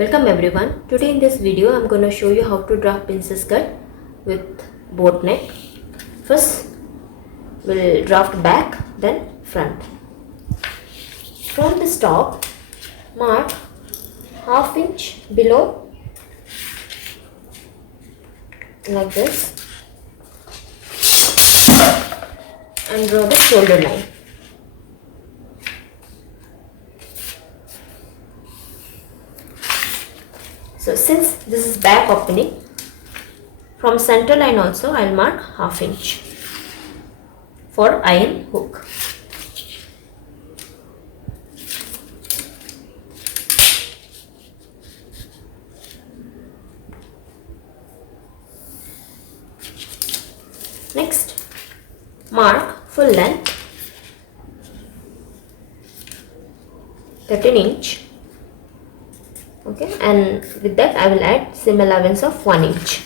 Welcome everyone. Today in this video I'm going to show you how to draw princess cut with boat neck. First we'll draft back, then front. From the top, mark ½ inch below like this and draw the shoulder line. So since this is back opening, from center line also I'll mark ½ inch for iron hook. Next, mark full length 13 inch. Okay, and with that I will add seam allowance of 1 inch.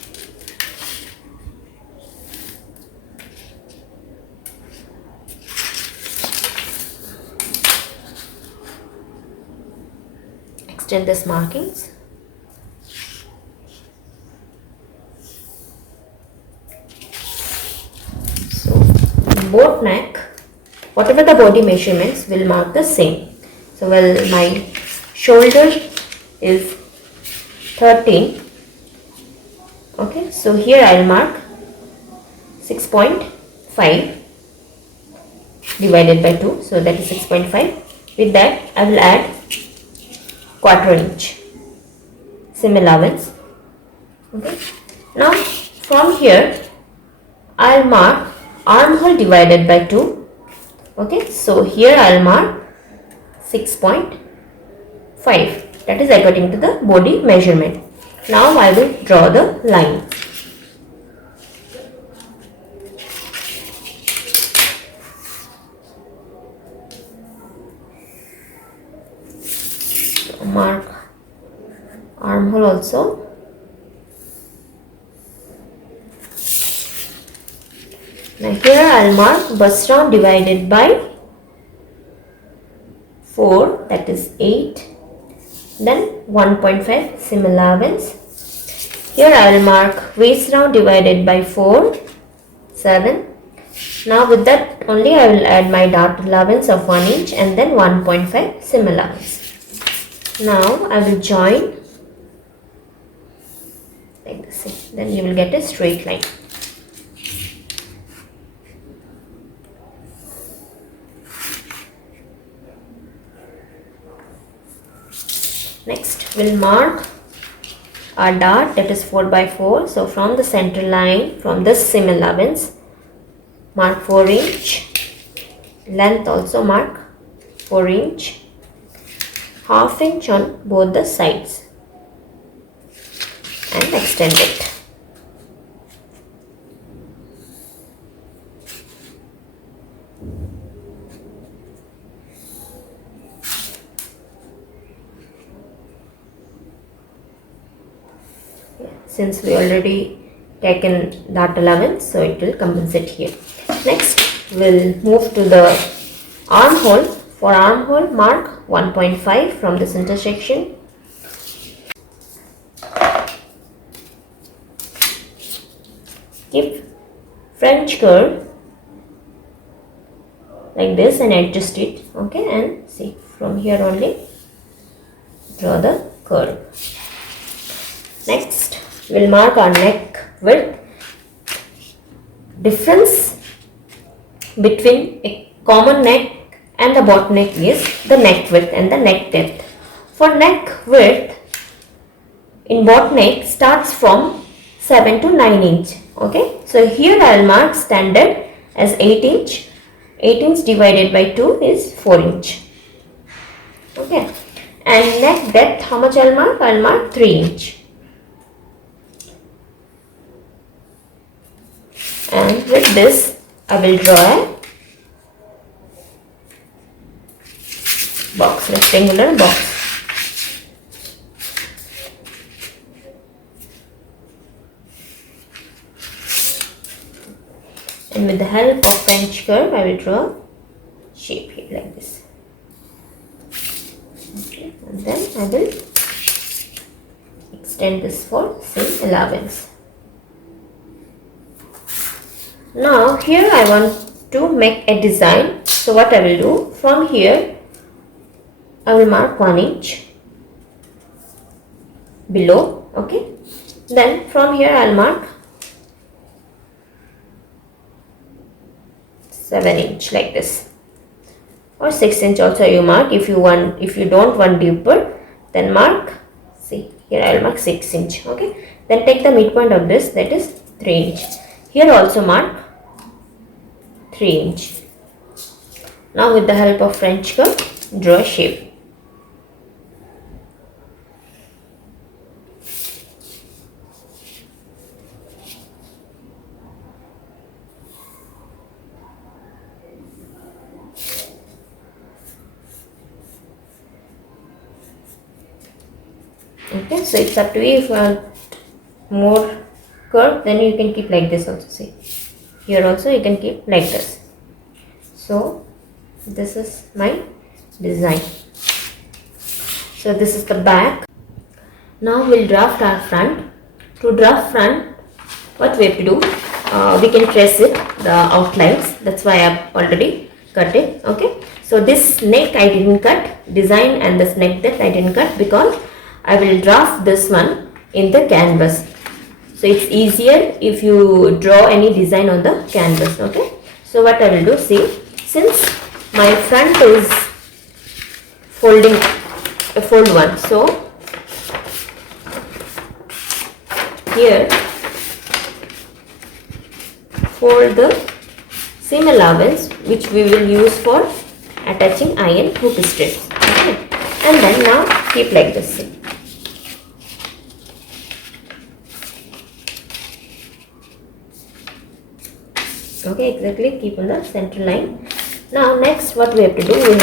Extend these markings. So boat neck, whatever the body measurements, will mark the same. So my shoulder is 13. Okay, so here I will mark 6.5 divided by 2, so that is 6.5. With that I will add ¼ inch seam allowance. Okay, now from here I will mark armhole divided by 2. Okay, so here I will mark 6.5. That is according to the body measurement. Now I will draw the line. So mark armhole also. Now here I will mark bust round divided by 4, that is 8. Then 1.5 seam allowance. Here I will mark waist round divided by 4, 7. Now with that only I will add my dart allowance of 1 inch and then 1.5 seam allowance. Now I will join like this. Then you will get a straight line. Next we'll mark our dart, that is 4 by 4. So from the center line, from this seam allowance, mark 4 inch. Length also mark 4 inch. ½ inch on both the sides and extend it. Since we already taken dart allowance, so it will compensate here. Next we'll move to the armhole. For armhole, mark 1.5 from this intersection. Keep French curve like this and adjust it. Okay, and see from here only draw the curve. Next we'll mark our neck width. Difference between a common neck and the boat neck is the neck width and the neck depth. For neck width, in boat neck starts from 7 to 9 inch. Okay, so here I will mark standard as 8 inch. 8 inch divided by 2 is 4 inch. Okay, and neck depth, how much I will mark? I will mark 3 inch. And with this I will draw a box, rectangular box. And with the help of French curve I will draw shape here like this. Okay, and then I will extend this for seam allowance. Now here I want to make a design. So what I will do, from here I will mark 1 inch below. Okay, then from here I will mark 7 inch like this, or 6 inch also you mark. If you don't want deeper, then mark, see here I will mark 6 inch. Okay, then take the midpoint of this, that is 3 inch. Here also mark 3 inch. Now with the help of French curve, draw a shape. Okay, so it's up to you. If you want more curve, then you can keep like this also. See, here also you can keep like this. So this is my design. So this is the back. Now we'll draft our front. To draft front, what we have to do, we can trace it, the outlines. That's why I've already cut it. Okay, so this neck I didn't cut, design and this neck depth I didn't cut, because I will draft this one in the canvas. So it's easier if you draw any design on the canvas. Okay, so what I will do, see, since my front is fold one, so here fold the seam allowance which we will use for attaching iron hook strips. Okay, and then now keep like this. See. Okay, exactly, keep on the center line. Now next what we have to do, we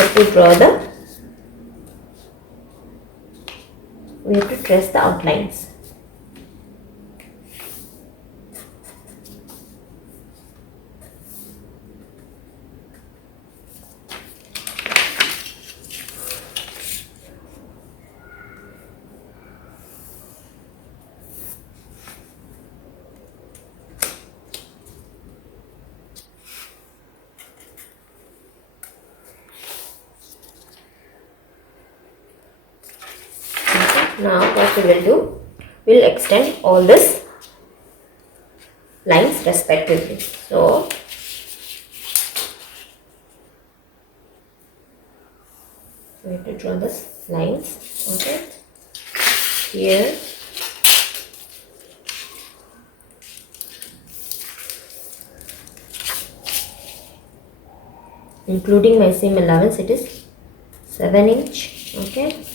have to trace the outlines. Now what we will do, we will extend all these lines respectively. So we have to draw this lines. Okay, here including my seam allowance, it is 7 inch. Okay,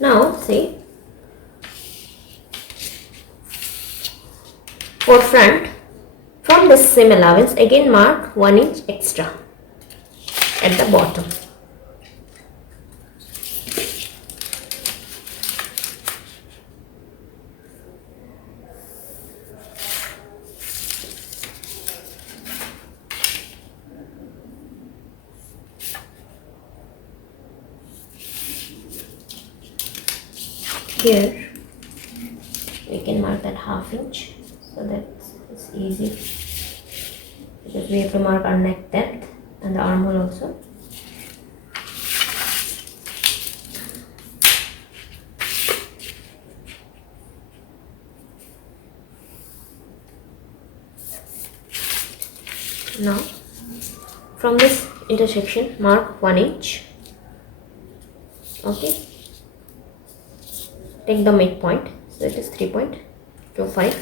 now see, for front, from this seam allowance again mark 1 inch extra at the bottom. Here we can mark that ½ inch, so that it's easy, because we have to mark our neck depth and the armhole also. Now from this intersection mark 1 inch. Okay, take the midpoint, so it is 3.25.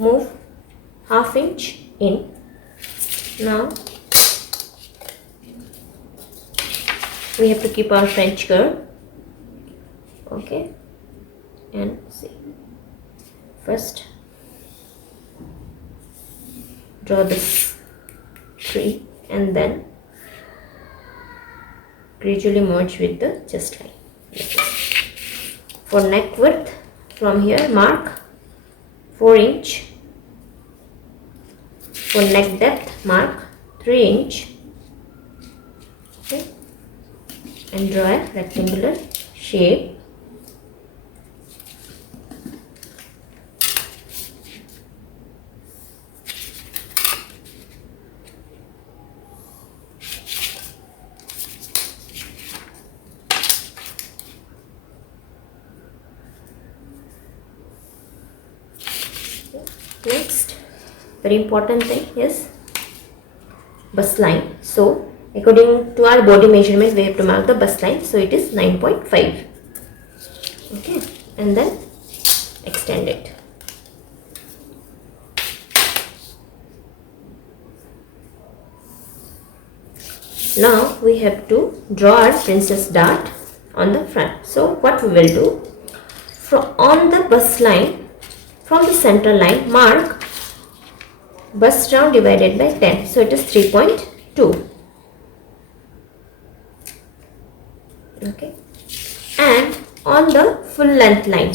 move ½ inch in. Now we have to keep our French curve. Okay, and see, first draw this tree and then gradually merge with the chest line. For neck width, from here mark 4 inch. For neck depth, mark 3 inch. Okay, and draw a rectangular shape. Next, very important thing is bustline. So according to our body measurement, we have to mark the bustline. So it is 9.5. Okay, and then extend it. Now we have to draw our princess dart on the front. So what we will do, on the bust line, from the center line, mark bust round divided by 10. So it is 3.2. Okay, and on the full length line,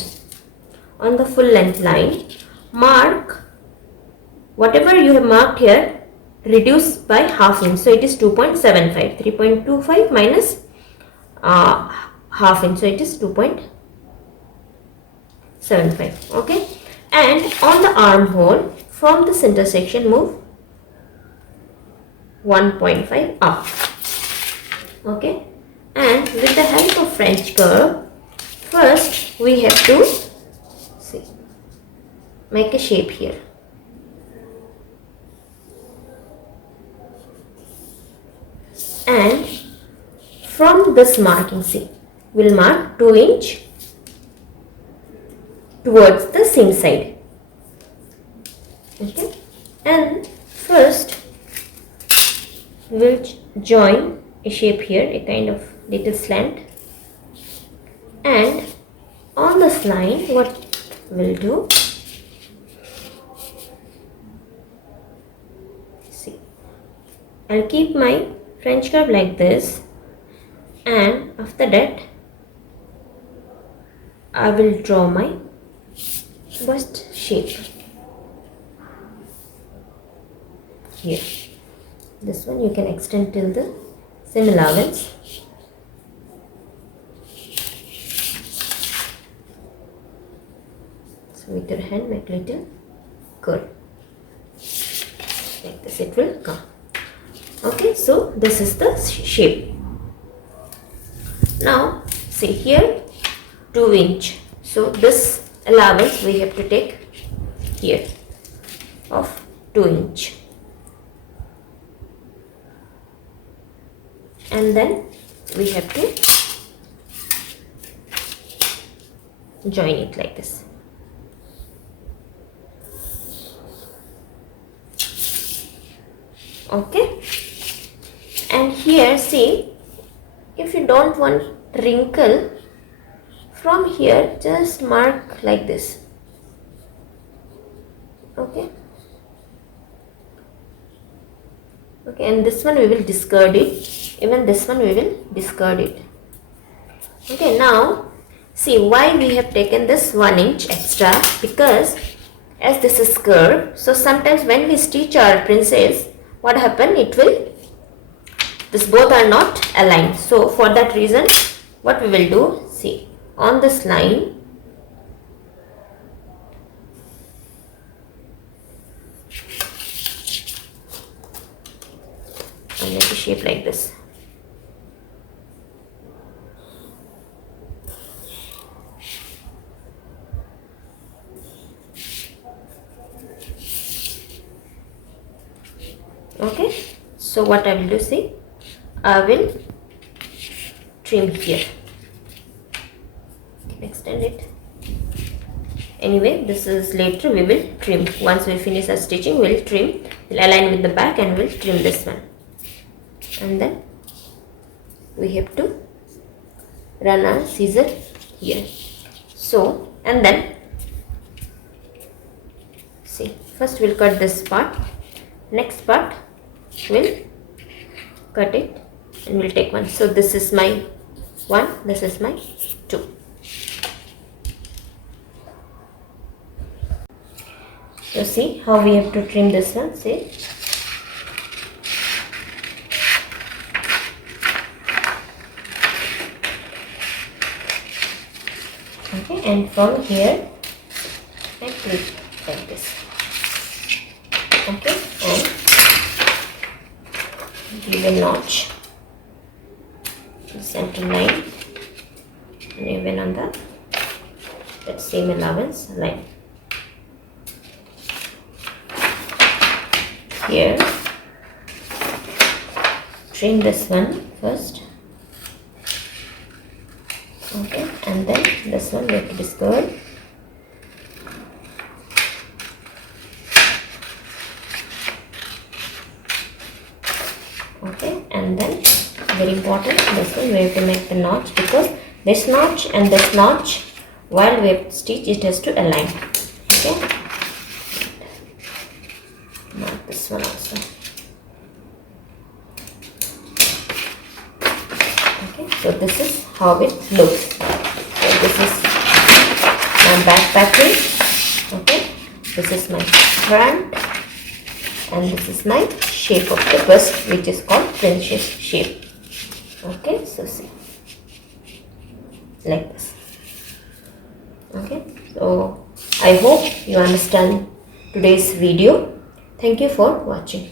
mark whatever you have marked here, reduce by ½ inch. So it is 2.75. 3.25 minus ½ inch. So it is 2.75. Okay. And on the armhole, from this intersection, move 1.5 up. Okay, and with the help of French curve, first we have to make a shape here. And from this marking, we'll mark 2 inch towards the seam side. Okay, and first we'll join a shape here, a kind of little slant, and on this line what we'll do, I'll keep my French curve like this, and after that I will draw my bust shape here. This one you can extend till the seam allowance. So with your hand make little curve like this, it will come. Okay, so this is the shape. Now see here 2 inch. So this allowance we have to take here of 2 inch. And then we have to join it like this. Okay, and here see, if you don't want wrinkle, from here just mark like this. Okay, and this one we will discard it. Even this one we will discard it. Okay, now see why we have taken this 1 inch extra, because as this is curved, so sometimes when we stitch our princess, what happen, it will, this both are not aligned. So for that reason what we will do, see on this line and make a shape like this. Okay, so what I will do, see, I will trim here, extend it Anyway, this is later we will trim. Once we finish our stitching, we will trim. We'll align with the back and we'll trim this one. And then we have to run our scissor here. So, and then see, first we'll cut this part. Next part we'll cut it and we'll take one. So this is my 1, this is my 2. So see how we have to trim this one, see. Okay, and from here I clip like this. Okay, and give a notch, center line, and even on that same allowance line. Here, trim this one first. Okay, and then this one we have to discard. Okay, and then very important, this one we have to make the notch, because this notch and this notch, while we have stitch, it has to align. Okay, mark this one also. Okay, so this is how it looks. So this is my back packing. Okay, this is my front, and this is my shape of the bust, which is called princess shape. Okay, so see, like this. Okay, so I hope you understand today's video. Thank you for watching.